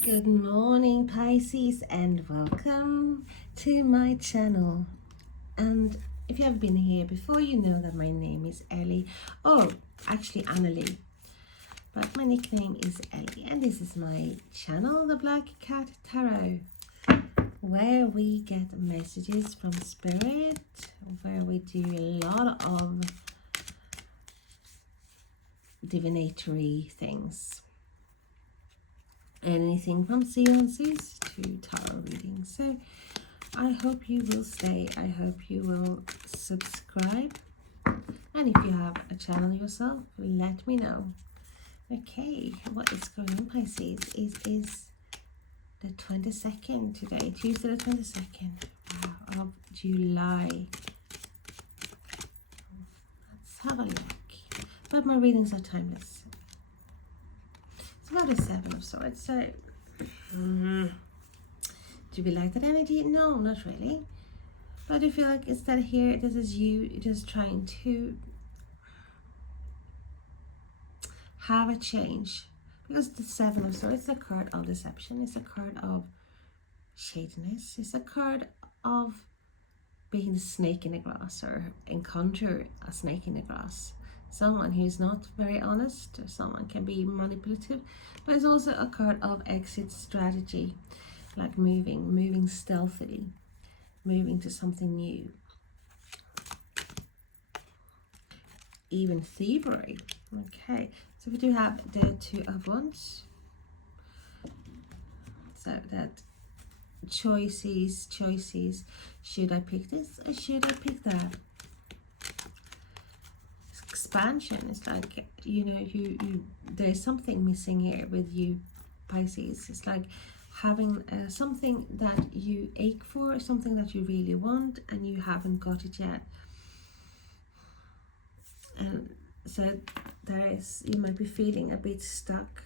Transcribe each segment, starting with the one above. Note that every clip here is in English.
Good morning, Pisces, and welcome to my channel. And if you have been here before, you know that my name is Ellie. Oh, actually Annalie, but my nickname is Ellie, and this is my channel, the Black Cat Tarot, where we get messages from Spirit, where we do a lot of divinatory things. Anything from seances to tarot readings. So I hope you will stay. I hope you will subscribe. And if you have a channel yourself, let me know. Okay, what is going on, Pisces? Is the 22nd today, Tuesday the 22nd of July. Let's have a look. But my readings are timeless. It's about a Seven of Swords, so do we like that energy? No, not really. But I feel like it's that here, this is you just trying to have a change. Because the Seven of Swords is a card of deception, it's a card of shadiness, it's a card of being the snake in the grass, or encounter a snake in the grass. Someone who's not very honest, or someone can be manipulative, but it's also a card of exit strategy, like moving stealthily, moving to something new. Even thievery. Okay, so we do have the Two of Wands. So that choices. Should I pick this or should I pick that? Expansion is like, you know, you there's something missing here with you, Pisces. It's like having something that you ache for, something that you really want, and you haven't got it yet. And so there is, you might be feeling a bit stuck.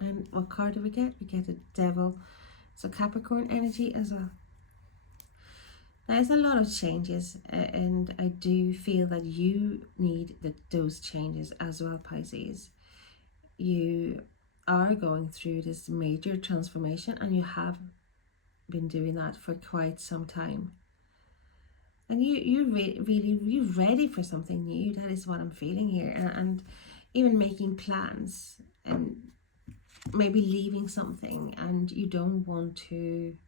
And what card do we get? We get a Devil. So Capricorn energy as well. There's a lot of changes, and I do feel that you need those changes as well, Pisces. You are going through this major transformation, and you have been doing that for quite some time. And you're ready for something new. That is what I'm feeling here. And even making plans, and maybe leaving something, and you don't want to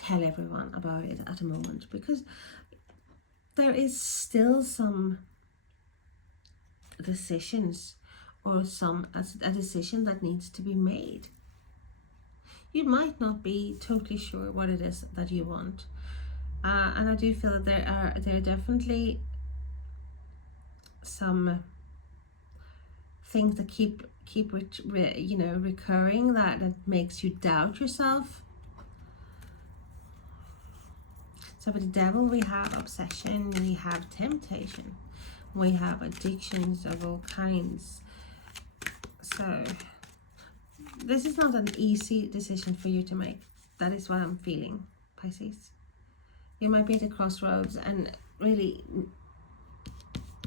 tell everyone about it at the moment, because there is still some decisions, or a decision that needs to be made. You might not be totally sure what it is that you want, and I do feel that there are definitely some things that keep recurring, that makes you doubt yourself. So with the Devil, we have obsession, we have temptation, we have addictions of all kinds. So this is not an easy decision for you to make. That is what I'm feeling, Pisces. You might be at a crossroads and really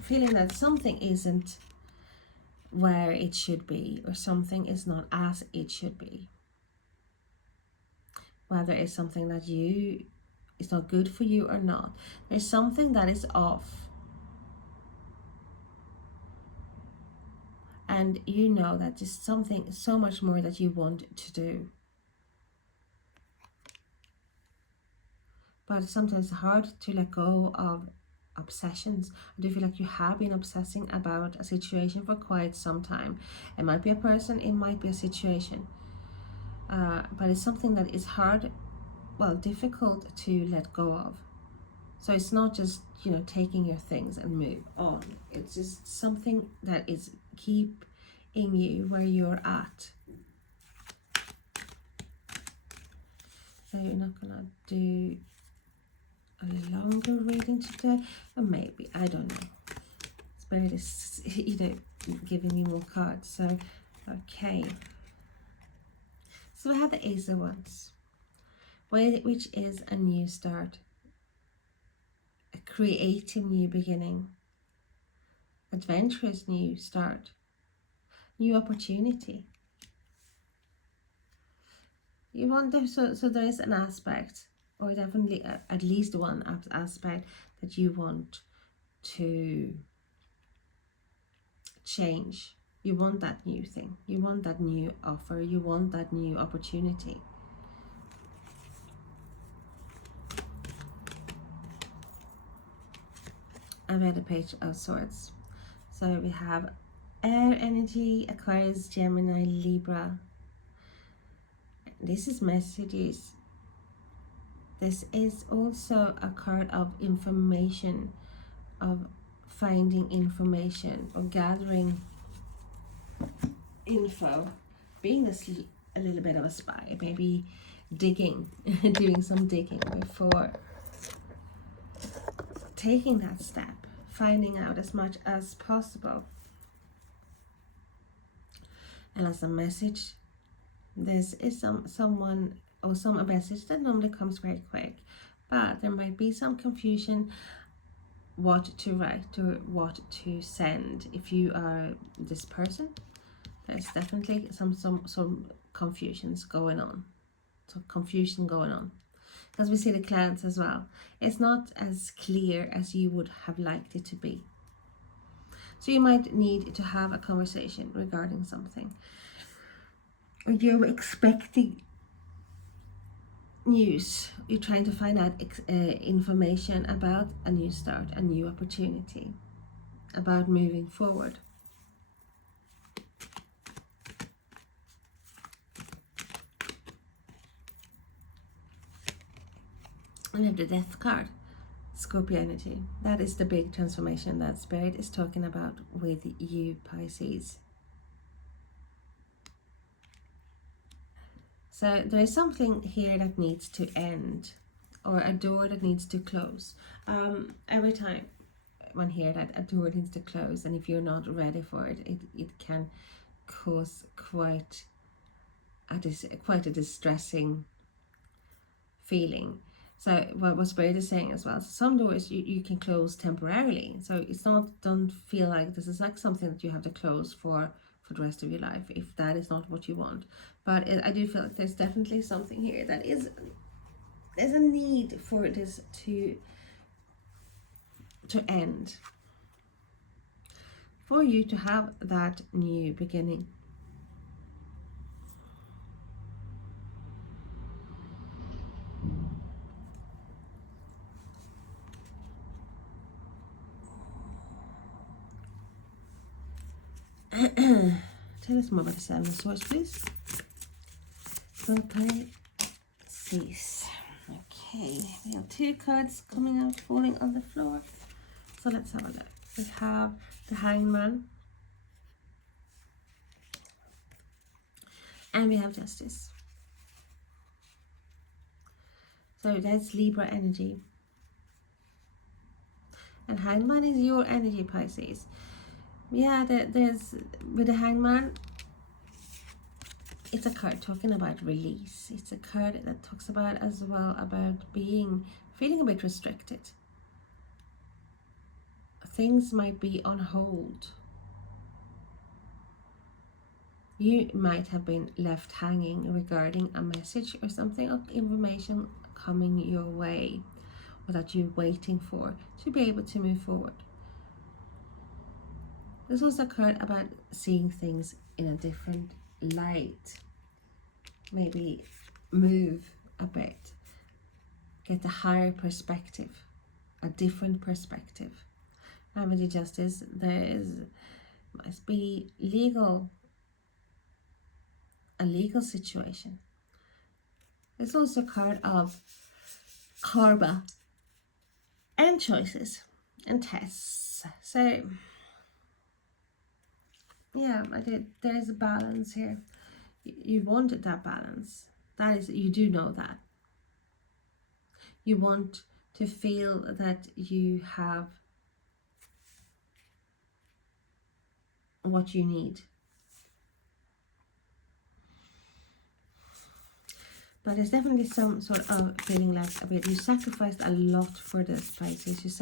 feeling that something isn't where it should be, or something is not as it should be. Whether it's something that is not good for you or not, there's something that is off. And you know that there's something so much more that you want to do. But sometimes it's hard to let go of obsessions. I do feel like you have been obsessing about a situation for quite some time. It might be a person, it might be a situation. But it's something that is hard, well, difficult to let go of. So it's not just, taking your things and move on. It's just something that is keeping you where you're at. So you're not gonna do a longer reading today, or maybe, I don't know. Spirit is, giving me more cards. So, okay. So I have the Ace of Wands, which is a new start, a creative new beginning. adventurous new start, new opportunity. You want there, so there is an aspect, or definitely at least one aspect that you want to change. You want that new thing, you want that new offer, you want that new opportunity. I read a Page of Swords. So we have air energy, Aquarius, Gemini, Libra. This is messages. This is also a card of information, of finding information or gathering info, being a little bit of a spy, maybe digging, doing some digging before taking that step, finding out as much as possible. And as a message, this is someone or a message that normally comes very quick, but there might be some confusion what to write or what to send. If you are this person, there's definitely some confusions going on. So confusion going on. Because we see the clouds as well. It's not as clear as you would have liked it to be. So you might need to have a conversation regarding something. You're expecting news. You're trying to find out information about a new start, a new opportunity, about moving forward. And we have the Death card, Scorpio energy. That is the big transformation that Spirit is talking about with you, Pisces. So there is something here that needs to end, or a door that needs to close. Every time one hear that a door needs to close, and if you're not ready for it, it can cause quite a distressing feeling. So what Spirit is saying as well, so some doors you can close temporarily. So it's not, don't feel like this is like something that you have to close for the rest of your life if that is not what you want. But I do feel like there's definitely something here that there's a need for this to end, for you to have that new beginning. Tell us more about the Seven of Swords, please. For Pisces. Okay, we have two cards coming out, falling on the floor. So let's have a look. We have the Hangman. And we have Justice. So that's Libra energy. And Hangman is your energy, Pisces. Yeah, there's with the Hangman, it's a card talking about release. It's a card that talks about as well about feeling a bit restricted. Things might be on hold. You might have been left hanging regarding a message or something of information coming your way, or that you're waiting for to be able to move forward. This was a card about seeing things in a different light. Maybe move a bit, get a higher perspective, a different perspective. And with the Justice, must be a legal situation. It's also a card of karma and choices and tests. So yeah, there's a balance here. You wanted that balance. That is, you do know that. You want to feel that you have what you need. But there's definitely some sort of feeling like a bit you sacrificed a lot for this, Pisces.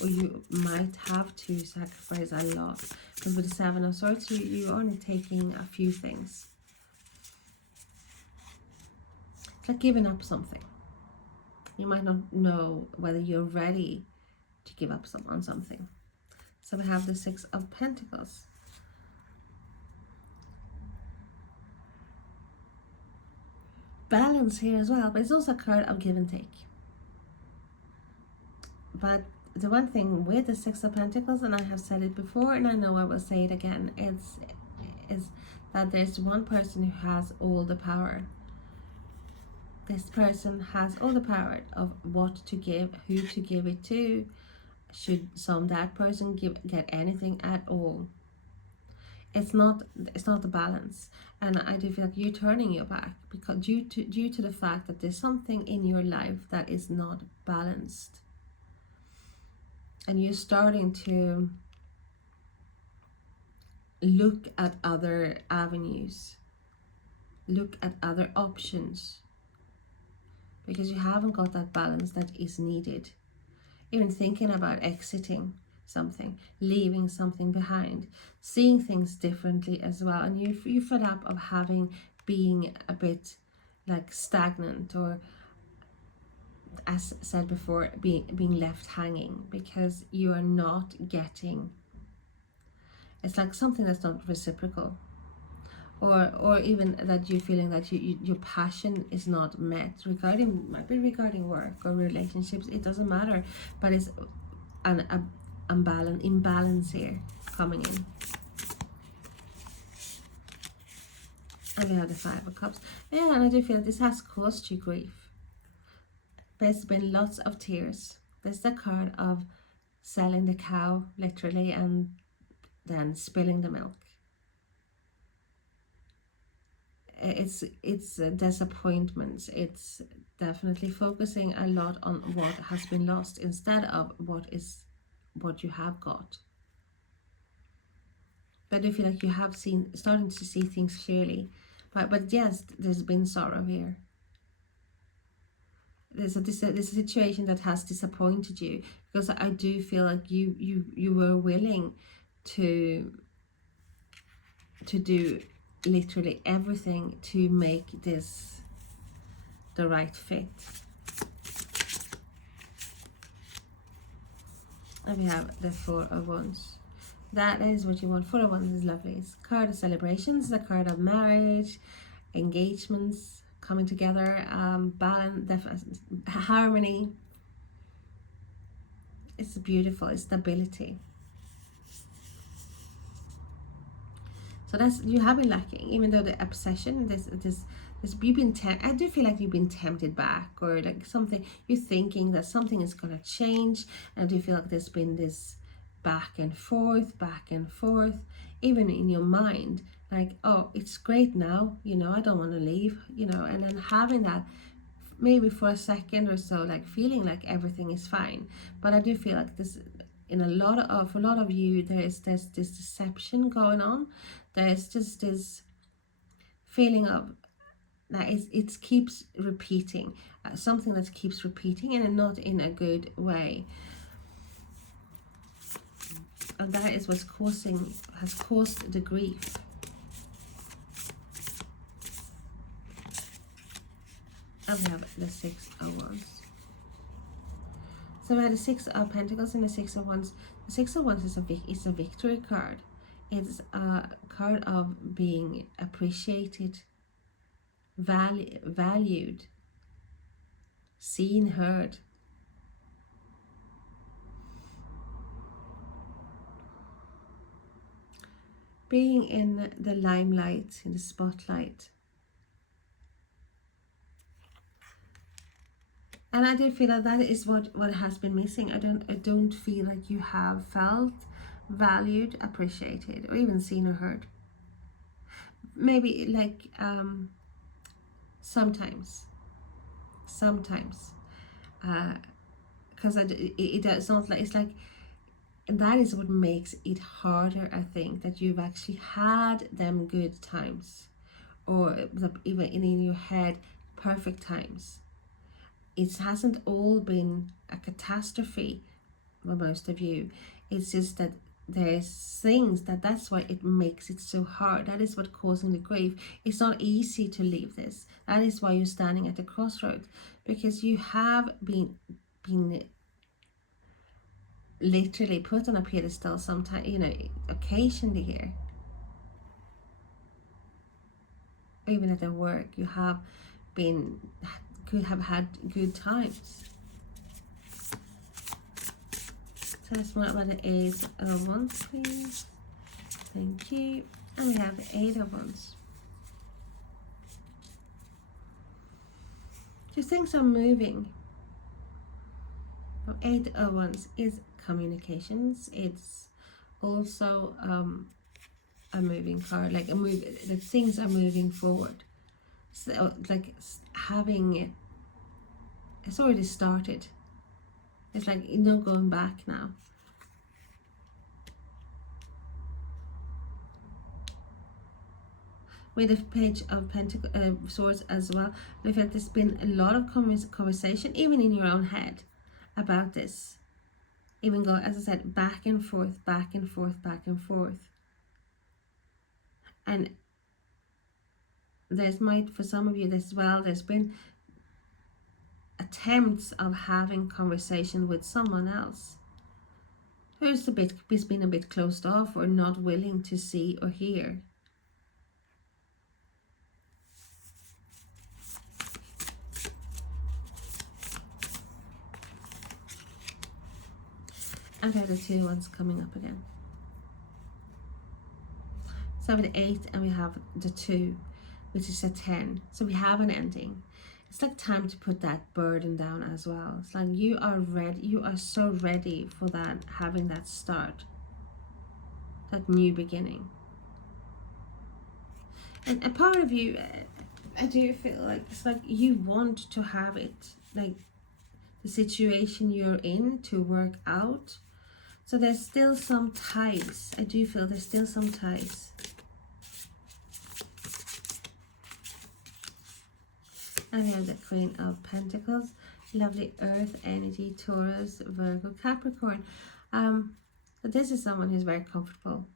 Or you might have to sacrifice a lot. Because with the Seven of Swords, you're only taking a few things. It's like giving up something. You might not know whether you're ready to give up on something. So we have the Six of Pentacles. Balance here as well, but it's also a card of give and take. But the one thing with the Six of Pentacles, and I have said it before and I know I will say it again, is that there's one person who has all the power. This person has all the power of what to give, who to give it to, should that person get anything at all. It's not the balance, and I do feel like you're turning your back because due to the fact that there's something in your life that is not balanced, and you're starting to look at other avenues, look at other options, because you haven't got that balance that is needed. Even thinking about exiting something, leaving something behind, seeing things differently as well, and you're fed up of being a bit like stagnant, or as said before, being left hanging because you are not getting. It's like something that's not reciprocal, or even that you're feeling that your passion is not met might be regarding work or relationships. It doesn't matter, but it's an imbalance here coming in. And we have the Five of Cups. Yeah, and I do feel this has caused you grief. There's been lots of tears. There's the card of selling the cow, literally, and then spilling the milk. It's disappointments. It's definitely focusing a lot on what has been lost instead of what you have got. But I feel like you have starting to see things clearly. But yes, there's been sorrow here. There's a situation that has disappointed you, because I do feel like you were willing to do literally everything to make this the right fit. And we have the Four of Wands. That is what you want. Four of Wands is lovely. It's a card of celebrations, a card of marriage, engagements, coming together, balance, harmony. It's beautiful. It's stability. So that's, you have been lacking, even though the obsession, you've been I do feel like you've been tempted back, or like something, you're thinking that something is going to change. And I do feel like there's been this back and forth, even in your mind, like, oh, it's great now, I don't want to leave, and then having that maybe for a second or so, like feeling like everything is fine. But I do feel like this, in a lot of you, there's this deception going on. There's just this feeling of that it keeps repeating, something that keeps repeating, and not in a good way. And that is what's has caused the grief. And we have the Six of Wands. So we have the Six of Pentacles and the Six of Wands. The Six of Wands is a victory card. It's a card of being appreciated, valued, seen, heard. Being in the limelight, in the spotlight. And I do feel that that is what has been missing. I don't feel like you have felt valued, appreciated, or even seen or heard. Maybe like sometimes, because it's not like, it's like, that is what makes it harder, I think, that you've actually had them good times, or even in your head perfect times. It hasn't all been a catastrophe for most of you. It's just that there's things that's why it makes it so hard. That is what causing the grief. It's not easy to leave this. That is why you're standing at the crossroads, because you have been literally put on a pedestal sometimes, occasionally here. Even at the work, you have could have had good times. Tell us more about the Ace of Wands, please. Thank you. And we have the Eight of Wands. So things are moving. Eight of Wands is communications. It's also a moving card, like that things are moving forward. So like it's already started. It's like no going back now. With the Page of Swords as well, I feel there's been a lot of conversation, even in your own head, about this. Even go, as I said, back and forth, back and forth, back and forth. And for some of you as well, there's been attempts of having conversation with someone else who's been a bit closed off or not willing to see or hear. And we have the two ones coming up again. So we have the 8 and we have the 2, which is a 10. So we have an ending. It's like time to put that burden down as well. It's like you are ready. You are so ready for that, having that start, that new beginning. And a part of you, I do feel like it's like you want to have it, like the situation you're in, to work out. So there's still some ties. I do feel there's still some ties. And we have the Queen of Pentacles, lovely Earth energy, Taurus, Virgo, Capricorn. But this is someone who's very comfortable.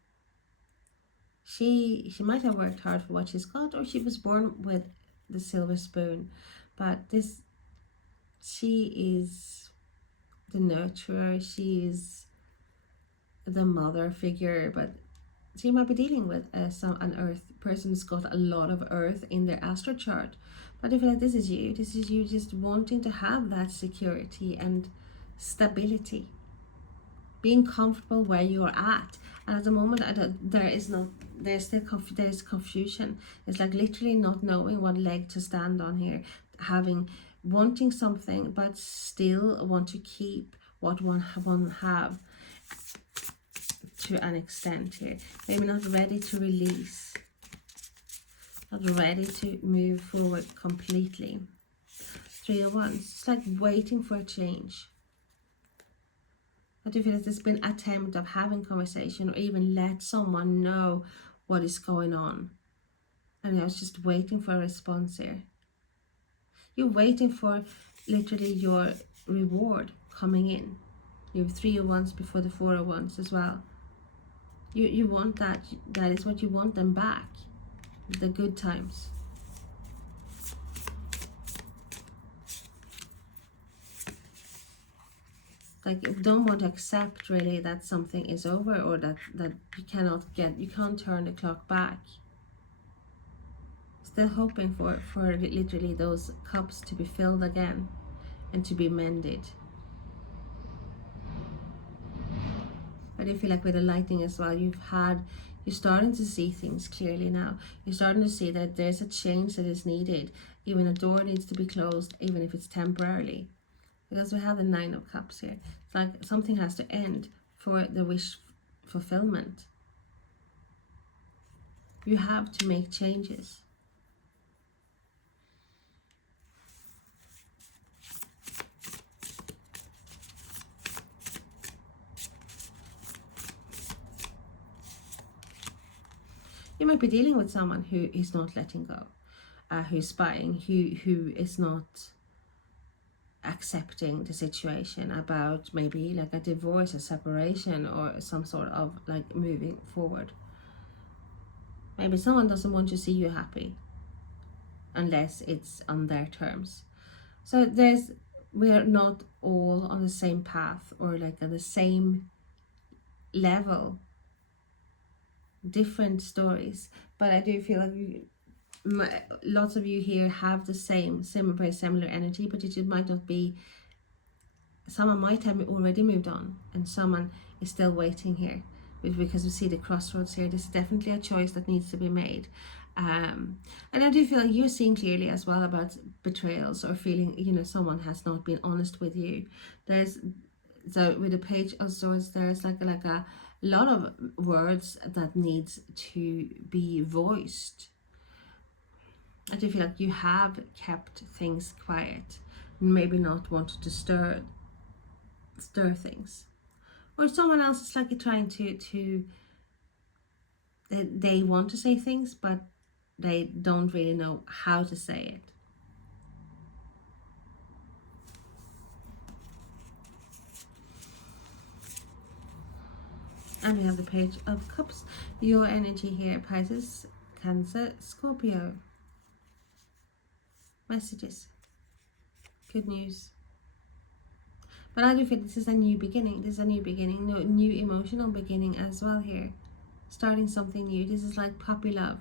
She might have worked hard for what she's got, or she was born with the silver spoon. But she is the nurturer. She is the mother figure, but she might be dealing with an Earth person who's got a lot of Earth in their astro chart. But I feel like this is you just wanting to have that security and stability, being comfortable where you are at. And at the moment, there's confusion. It's like literally not knowing what leg to stand on here, wanting something but still want to keep what one have to an extent here. Maybe not ready to release, not ready to move forward completely. 3 of Wands, it's like waiting for a change. I do feel that there's been an attempt of having conversation or even let someone know what is going on. And I was just waiting for a response here. You're waiting for literally your reward coming in. You have 3 of Wands before the 4 of Wands as well. You want that. That is what you want them back. The good times. Like you don't want to accept really that something is over, or that you can't turn the clock back. Still hoping for literally those cups to be filled again and to be mended. But I feel like with the lighting as well, you're starting to see things clearly now. You're starting to see that there's a change that is needed. Even a door needs to be closed, even if it's temporarily. Because we have the 9 of Cups here. It's like something has to end for the wish fulfillment. You have to make changes. You might be dealing with someone who is not letting go. who's spying, who is not accepting the situation about maybe like a divorce, a separation, or some sort of like moving forward. Maybe someone doesn't want to see you happy unless it's on their terms. So we're not all on the same path or like on the same level, different stories. But I do feel like lots of you here have the same very similar energy, but it might not be. Someone might have already moved on and someone is still waiting here, because we see the crossroads here. This is definitely a choice that needs to be made. And I do feel like you're seeing clearly as well about betrayals or feeling, you know, someone has not been honest with you. So with the Page of Swords, there's like a lot of words that needs to be voiced. I do feel like you have kept things quiet, maybe not wanted to stir things, or someone else is like trying to they want to say things but they don't really know how to say it. And we have the Page of Cups. Your energy here, Pisces, Cancer, Scorpio. Messages, good news. But I do feel this is a new beginning. This is a new beginning, no, new emotional beginning as well here. Starting something new. This is like puppy love.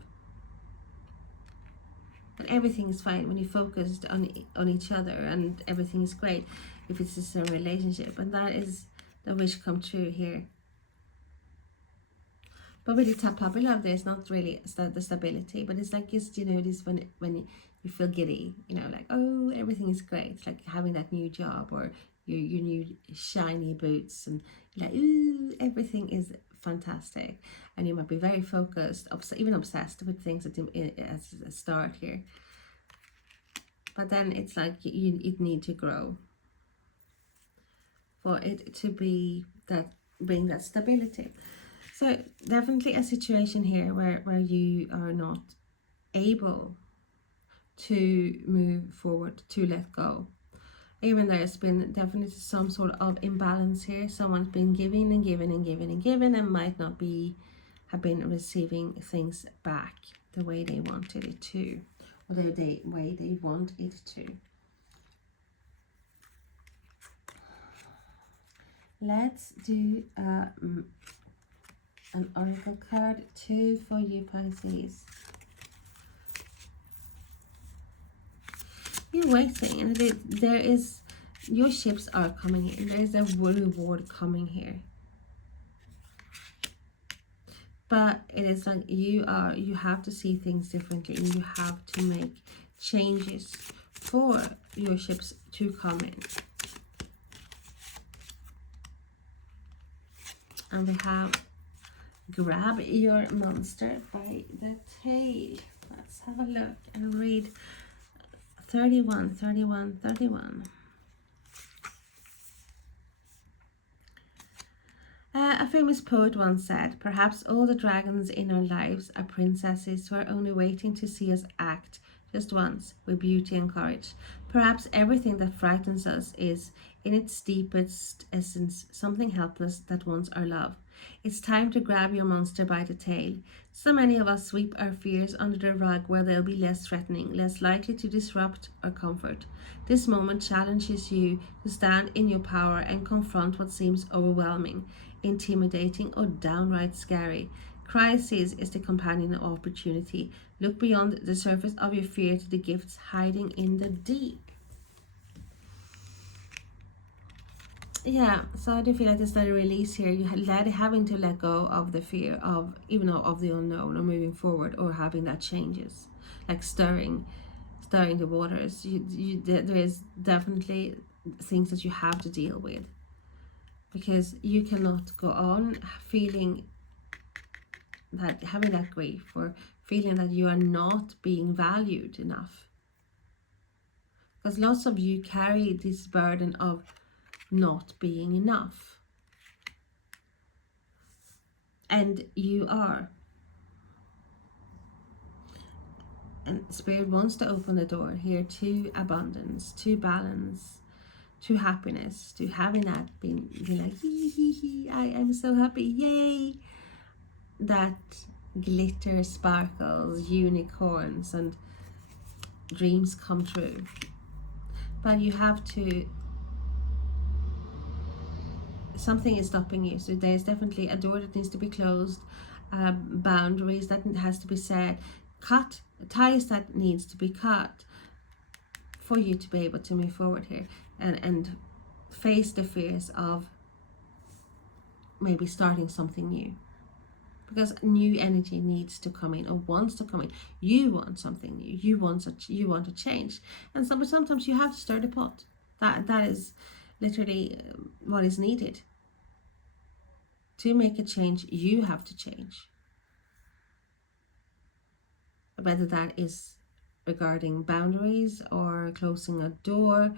But everything is fine when you focused on each other, and everything is great if it's just a relationship. And that is the wish come true here. But with the puppy love, there's not really the stability. But it's like just, you know, this when you feel giddy, you know, like, oh, everything is great. It's like having that new job or your new shiny boots, and you're like, ooh, everything is fantastic. And you might be very focused, even obsessed with things at a start here. But then it's like it need to grow for it to be that, bring that stability. So definitely a situation here where you are not able to move forward, to let go. Even there's been definitely some sort of imbalance here. Someone's been giving and giving and giving and giving and might not have been receiving things back the way they wanted it to, or the way they want it to. Let's do an oracle card 2 for you, Pisces. You're waiting, and there is, your ships are coming in. There is a reward coming here. But it is like you have to see things differently, and you have to make changes for your ships to come in. And we have grab your monster by the tail. Let's have a look and read 31, 31, 31. A famous poet once said, perhaps all the dragons in our lives are princesses who are only waiting to see us act just once with beauty and courage. Perhaps everything that frightens us is, in its deepest essence, something helpless that wants our love. It's time to grab your monster by the tail. So many of us sweep our fears under the rug where they'll be less threatening, less likely to disrupt our comfort. This moment challenges you to stand in your power and confront what seems overwhelming, intimidating, or downright scary. Crisis is the companion of opportunity. Look beyond the surface of your fear to the gifts hiding in the deep. Yeah, so I do feel like there's a release here. You having to let go of the fear of, even of the unknown, or moving forward, or having that changes, like stirring the waters. There is definitely things that you have to deal with, because you cannot go on feeling that, having that grief, or feeling that you are not being valued enough. Because lots of you carry this burden of not being enough, and you are, And Spirit wants to open the door here to abundance, to balance, to happiness, to having that be like, hee hee hee, I'm so happy, yay! That glitter, sparkles, unicorns, and dreams come true. But you have to, something is stopping you. So there's definitely a door that needs to be closed, boundaries that has to be set, cut, ties that needs to be cut for you to be able to move forward here and face the fears of maybe starting something new. Because new energy needs to come in, or wants to come in. You want something new. You want to change, and sometimes you have to stir the pot. That is literally what is needed. To make a change, you have to change. Whether that is regarding boundaries, or closing a door,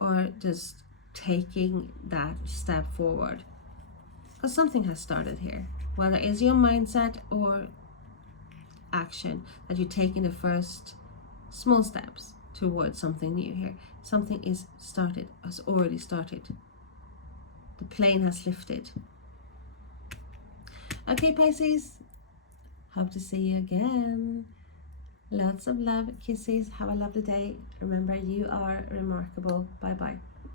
or just taking that step forward. Because something has started here. Whether it's your mindset or action, that you're taking the first small steps towards something new here. Something is started, has already started. The plane has lifted. Okay, Pisces, hope to see you again. Lots of love, kisses. Have a lovely day. Remember, you are remarkable. Bye bye.